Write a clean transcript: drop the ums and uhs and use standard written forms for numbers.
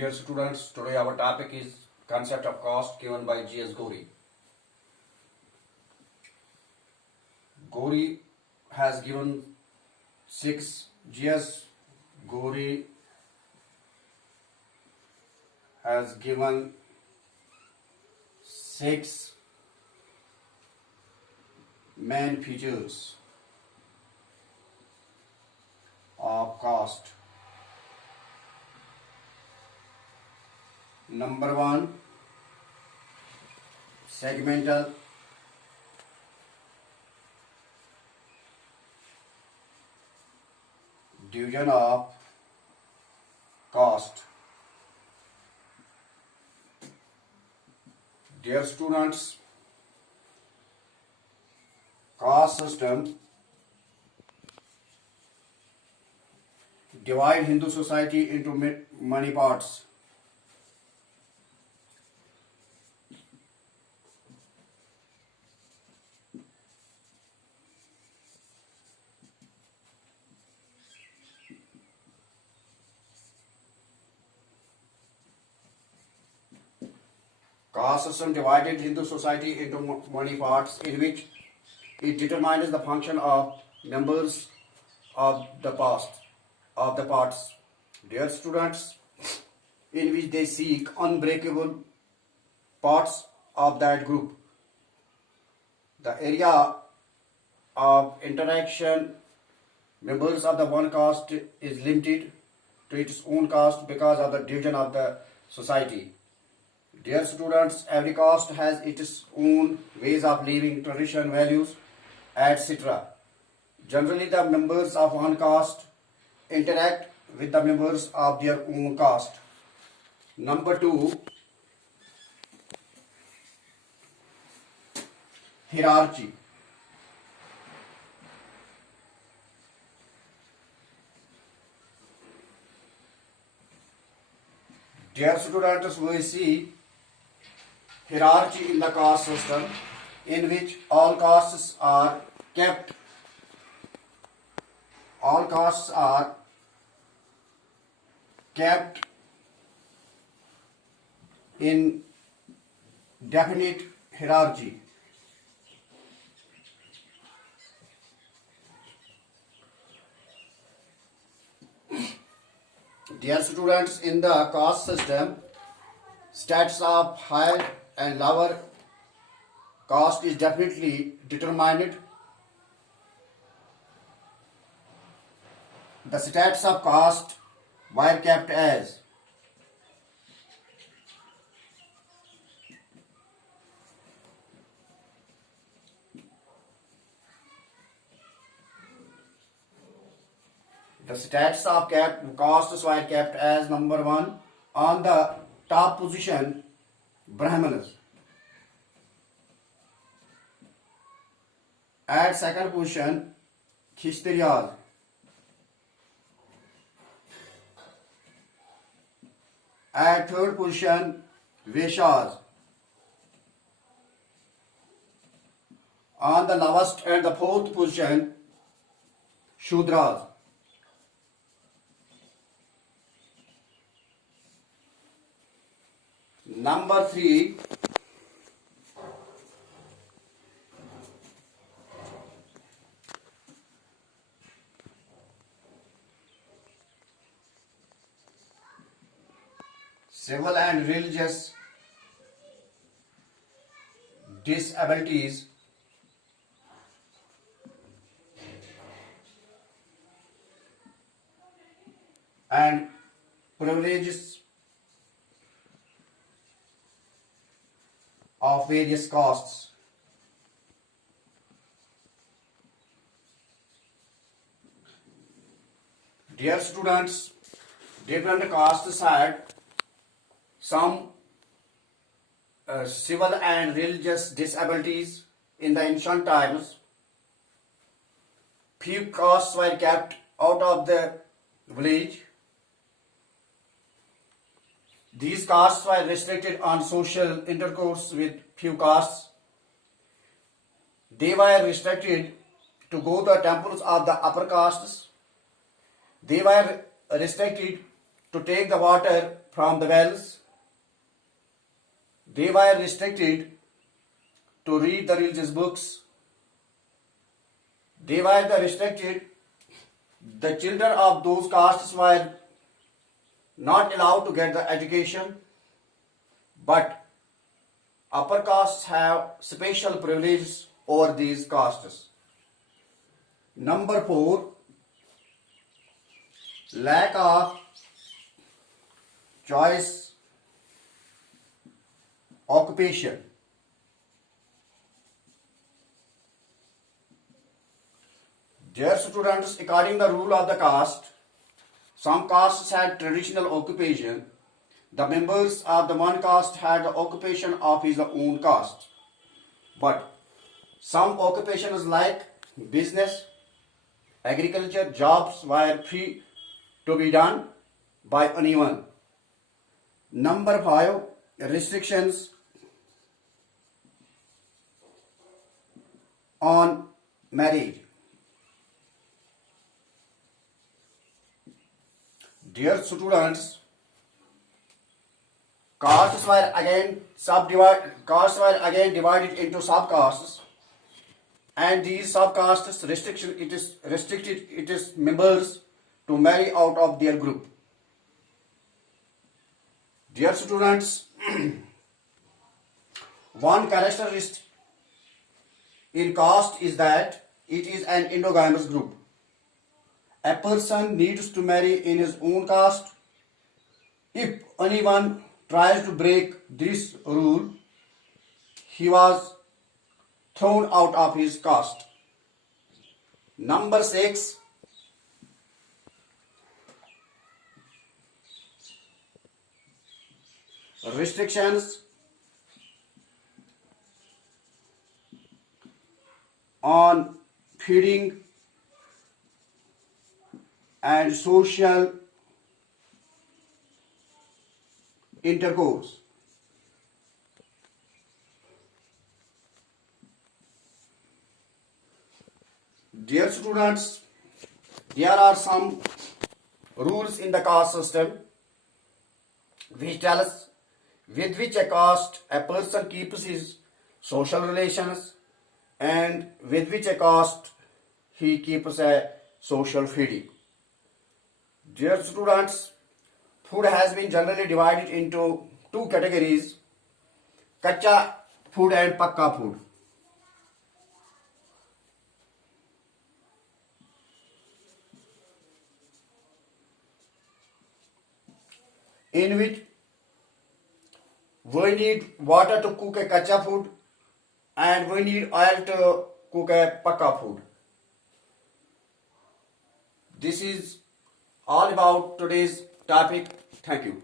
Dear students, today our topic is concept of cost given by G.S. Gori. Gori has given G.S. Gori has given six main features of cost. Number one, segmental. Division of cost. Dear students, cost system divide Hindu society into many parts. Caste system divided Hindu society into many parts, in which it determines the function of members of the parts. Dear students, in which they seek unbreakable parts of that group. The area of interaction members of the one caste is limited to its own caste because of the division of the society. Dear students, every caste has its own ways of living, tradition, values, etc. Generally, the members of one caste interact with the members of their own caste. Number two, hierarchy. Dear students, we see hierarchy in the caste system, in which all castes are kept in definite hierarchy. Dear students, in the caste system, status of higher and lower caste is definitely determined. The status of caste were kept as castes were kept as number one on the top position, Brahmanas. At second position, Kshatriyas. At third position, Vaishyas. On the lowest and the fourth position, Shudras. Number three, civil and religious disabilities and privileges of various castes. Dear students, different castes had some civil and religious disabilities in the ancient times. Few castes were kept out of the village. These castes were restricted on social intercourse with few castes. They were restricted to go to the temples of the upper castes. They were restricted to take the water from the wells. They were restricted to read the religious books. They were restricted. The children of those castes were not allowed to get the education, but upper castes have special privileges over these castes. Number 4, lack of choice occupation. Dear students, according to the rule of the caste, some castes had traditional occupation. The members of the one caste had the occupation of his own caste. But some occupations like business, agriculture, jobs were free to be done by anyone. Number 5, restrictions on marriage. Dear students, castes were again divided into subcastes, and these subcastes restricted its members to marry out of their group. Dear students, one characteristic in caste is that it is an endogamous group. A person needs to marry in his own caste. If anyone tries to break this rule, he was thrown out of his caste. Number 6, restrictions on feeding and social intercourse. Dear students, there are some rules in the caste system which tell us with which a caste a person keeps his social relations and with which a caste he keeps a social feeding. Dear students, food has been generally divided into two categories, kacha food and pakka food. In which we need water to cook a kacha food and we need oil to cook a pakka food. This is all about today's topic. Thank you.